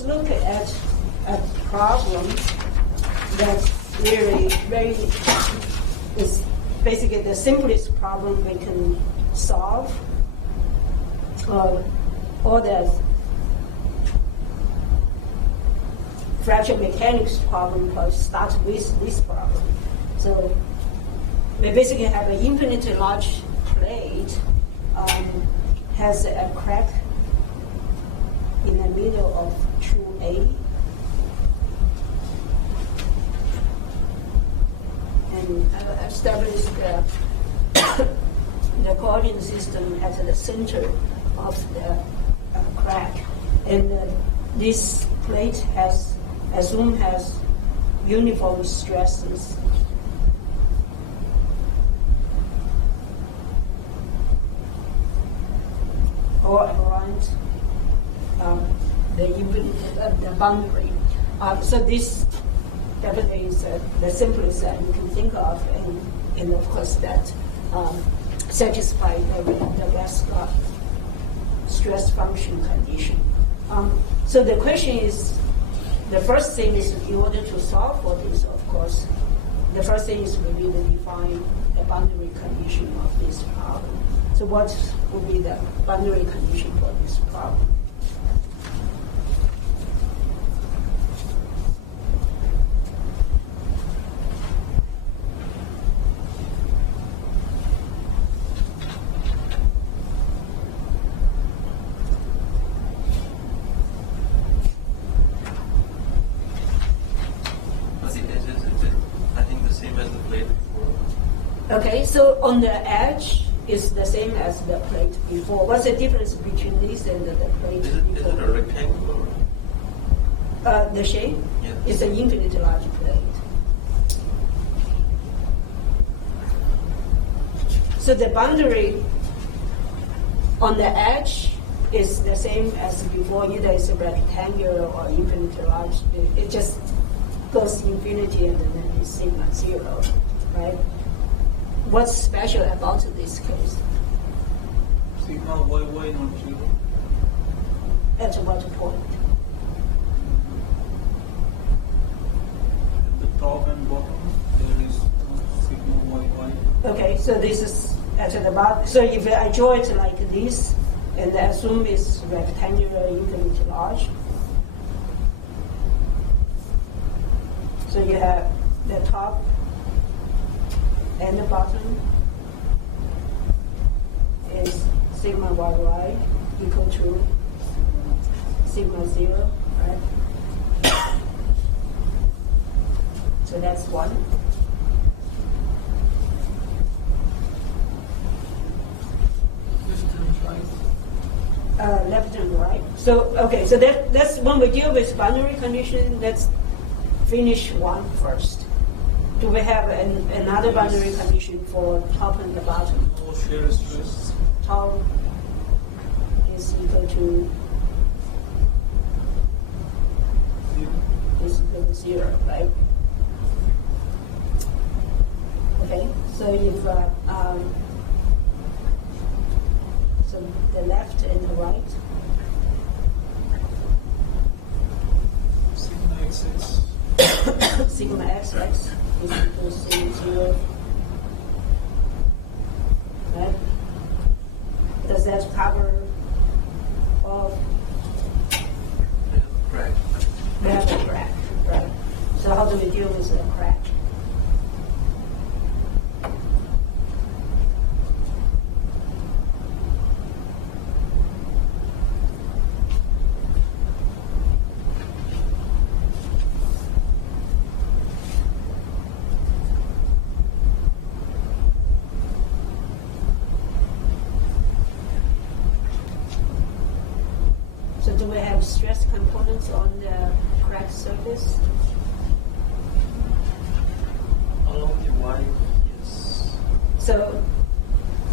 let's look at a problem that's really very is basically the simplest problem we can solve. Or the fracture mechanics problem starts with this problem. So we basically have an infinitely large plate, has a crack in the middle of 2A. And I've established the coordinate system at the center of the crack. And this plate has uniform stresses. All around the boundary. So this definitely is the simplest that you can think of, and of course that satisfies the gas stress function condition. So the question is, the first thing is, in order to solve for this, of course, the first thing is we need to define the boundary condition of this problem. So what will be the boundary condition for this problem? Okay, so on the edge is the same as the plate before. What's the difference between this and the plate before? Is it a rectangle? The shape? Yes. It's an infinitely large plate. So the boundary on the edge is the same as before. Either it's a rectangular or infinitely large. It just goes infinity and then it's sigma 0, right? What's special about this case? Sigma y not 0. At what point? At the top and bottom, there is sigma y. Okay, so this is at the bottom. So if I draw it like this, and I assume it's rectangular, infinitely large. So you have the top and the bottom is sigma yy equal to sigma 0, right? So that's 1. Left and right. So okay, so that's when we deal with boundary condition. Let's finish one first. Do we have another boundary condition for top and the bottom? No shear stress. Top is equal to 0, right? Okay, so if so the left and the right. Sigma xx. Sigma xx is equal to sigma 0. Right? Does that cover all? Crack. We have a crack, right? So how do we deal with the crack? So do we have stress components on the crack surface? Along the y, yes. So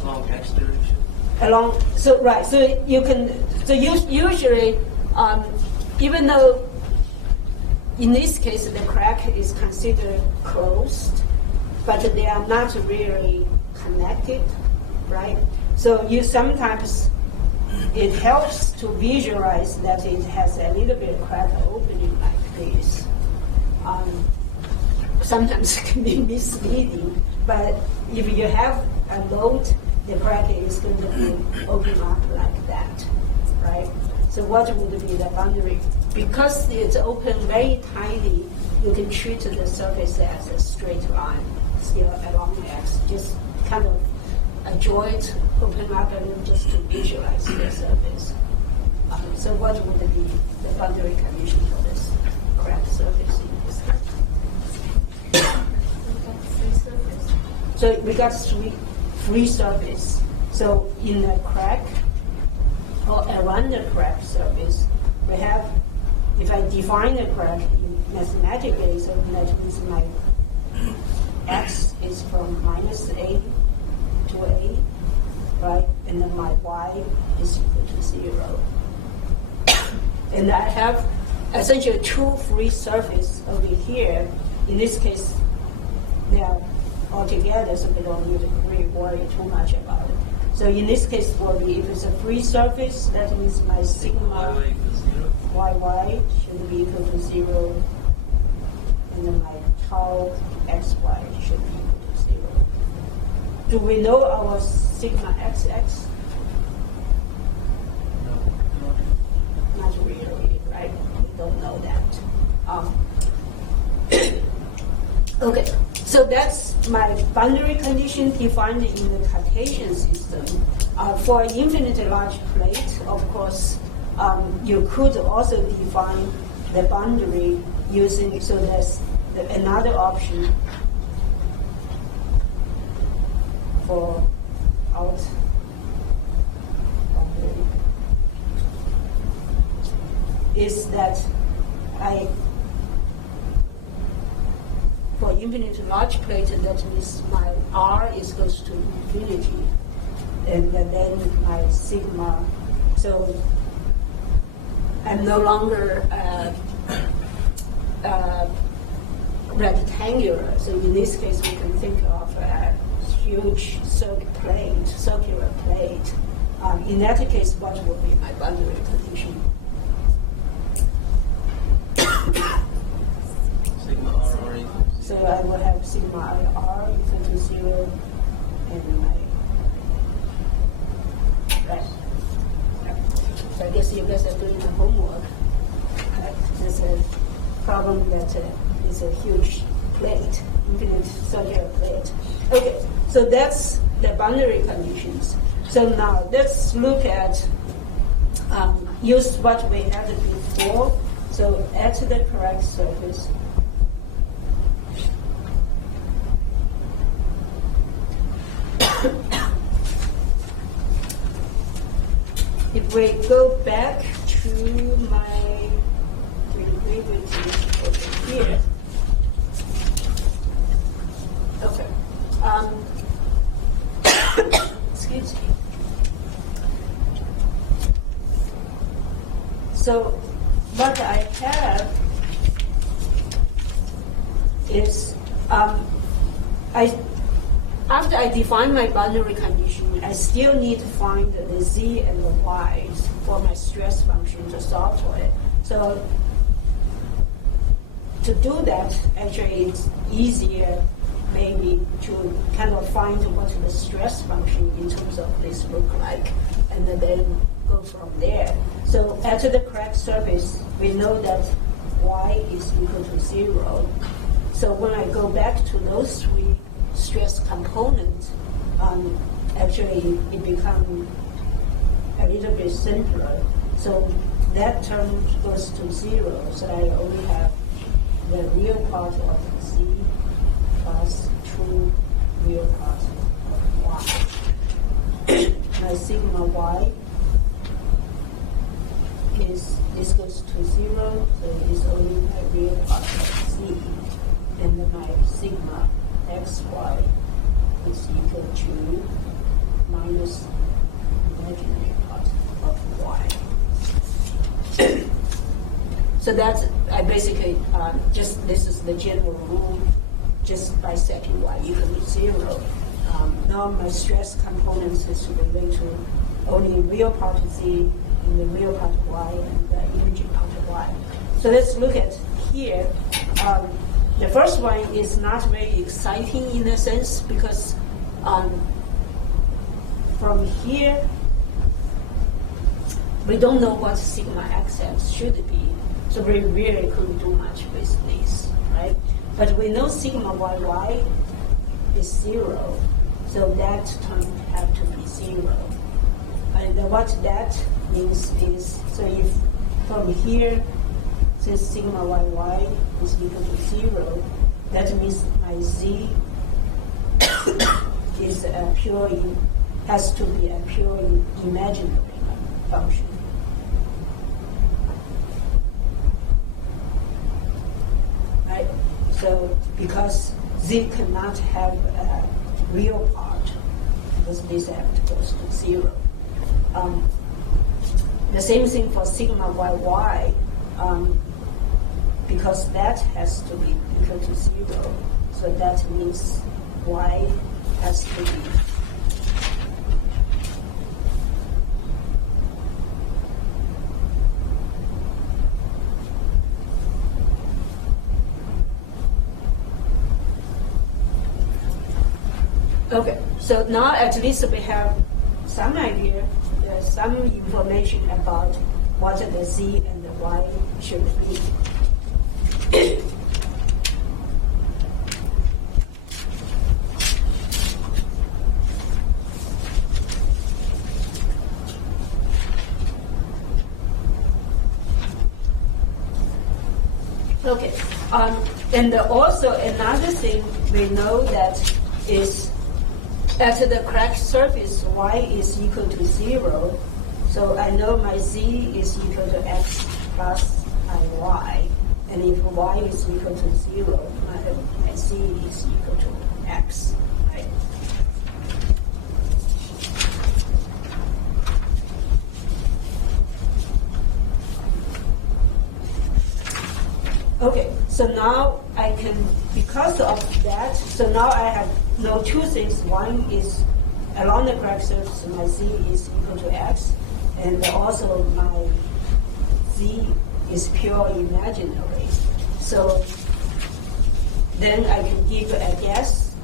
Along x direction. along, so right, so you can, so usually, even though in this case the crack is considered closed, but they are not really connected, right? So you sometimes it helps to visualize that it has a little bit crack opening like this. Sometimes it can be misleading, but if you have a load, the crack is going to be open up like that, right? So what would be the boundary? Because it's open very tiny, you can treat the surface as a straight line, still along x, just kind of a joint open up and just to visualize the surface. So what would be the boundary condition for this cracked surface in this case? Free surface. So we got free surface. So in a crack or around the crack surface, we have, if I define a crack mathematically, so that means my x is from -a to a, right? And then my y is equal to 0. And I have essentially two free surfaces over here. In this case, they are all together, so we don't need to really worry too much about it. So in this case, if it's a free surface, that means my sigma yy should be equal to 0, and then my tau xy should be equal to 0. Do we know our sigma xx? Not really, right? We don't know that. Okay, so that's my boundary condition defined in the Cartesian system. For an infinitely large plate, of course, you could also define the boundary using, so there's another option for out boundary is that for infinitely large plate, that means my R is goes to infinity, and then my sigma. So I'm no longer rectangular. So in this case, we can think of a huge circular plate. In that case, what would be my boundary condition? Sigma R equals. So I will have sigma r equal to 0, and my right. So I guess you guys are doing the homework. There's a problem that is a huge plate, infinite circular plate. Okay, so that's the boundary conditions. So now let's look at use what we had before. So at the correct surface, if we go back to my derivative over here, okay. Excuse me. So what I have is after I define my boundary condition, I still need to find the z and the y's for my stress function to solve for it. So to do that, actually it's easier maybe to kind of find what the stress function in terms of this look like, and then go from there. So at the cracked surface, we know that y is equal to 0. So when I go back to those three stress components, actually it becomes a little bit simpler. So that term goes to 0. So I only have the real part of z plus 2 real part of y. My sigma y this goes to 0, so it's only my real part of z, and then my sigma xy is equal to minus imaginary part of y. So that's, I basically, this is the general rule, just by setting y equal to 0. Now my stress components is related to only real part Z and the real part Y and the imaging part Y. So let's look at here. The first one is not very exciting in a sense because from here, we don't know what sigma xx should be, so we really couldn't do much with this, right? But we know sigma yy is 0, so that term have to be 0. And what that means is, so if from here, since sigma yy is equal to 0, that means my z is a pure, has to be a pure imaginary function. Right? So because z cannot have a real part, because this goes to 0. The same thing for sigma yy, because that has to be equal to 0. So that means y has to be okay. So now at least we have some idea, some information about what the z and the y should be. Okay, and also another thing we know that is at the cracked surface, y is equal to 0. So I know my z is equal to x plus iy. And if y is equal to 0, my z is equal to x. Right? Okay, so now I can, because of that, so now I have know two things. One is along the cracked surface, my z is equal to x, and also my z is pure imaginary. So then I can give a guess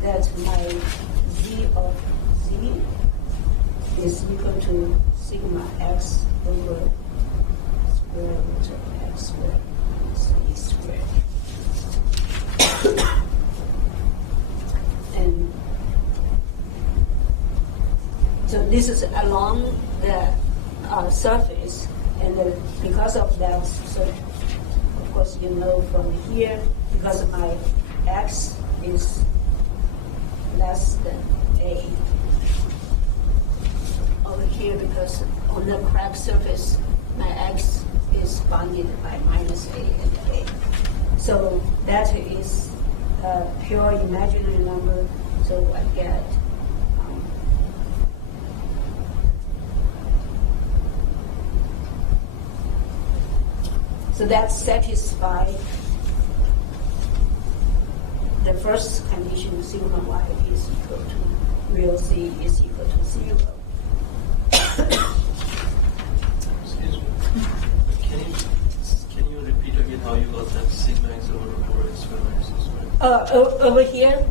that my z of z is equal to sigma x over square root of x squared z squared. And so this is along the surface, and because of that, so of course you know from here, because my x is less than a over here, because on the cracked surface, my x is bounded by minus a and a. So that is a pure imaginary number, so I get so that satisfies the first condition, sigma y is equal to real z is equal to 0. Excuse me. Can you repeat again how you got that sigma x over 4x squared minus x squared? Over here,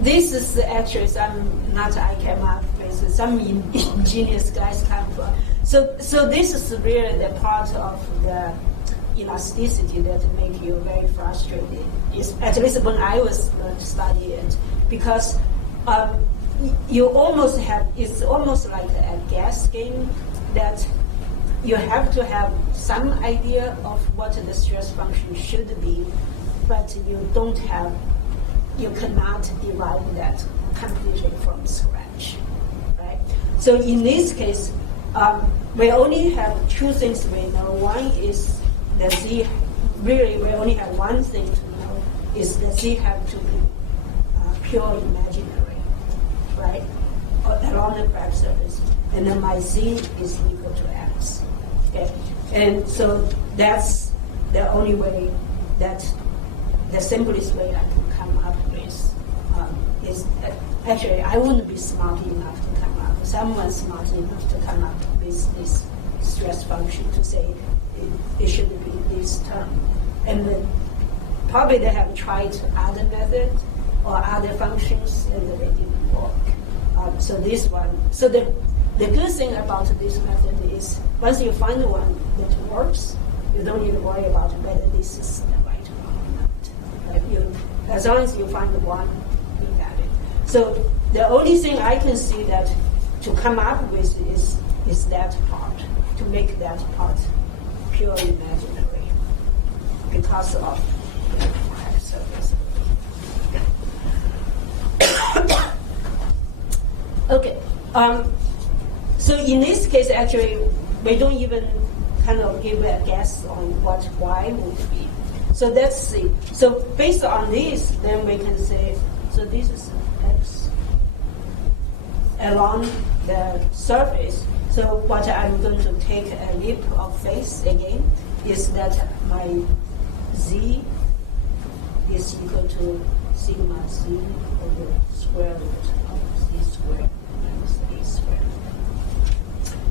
this is actually I came up with, some ingenious guys come from. So this is really the part of the elasticity that make you very frustrated. At least when I was studying it, because you almost have, it's almost like a guess game that you have to have some idea of what the stress function should be, but you cannot derive that completely from scratch, right? So in this case, we only have two things we know. One is the z, really we only have one thing to know, is the z have to be pure imaginary, right? Along the cracked surface. And then my z is equal to x, okay? And so that's the only way, the simplest way I can come up with is, actually I wouldn't be smart enough to come up someone's smart enough to come up with this stress function to say it should be this term. And then probably they have tried other methods or other functions and they didn't work. So this one, so the good thing about this method is once you find one that works, you don't need to worry about whether this is the right one or not. Right? As long as you find one, you got it. So the only thing I can see that to come up with is that part, to make that part purely imaginary because of the crack surface. Okay. So in this case, actually, we don't even kind of give a guess on what y would be. So let's see. So based on this, then we can say, so this is x along the surface. So what I'm going to take a leap of faith again is that my z is equal to sigma z over square root of z squared minus a squared.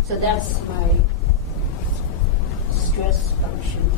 So that's my stress function.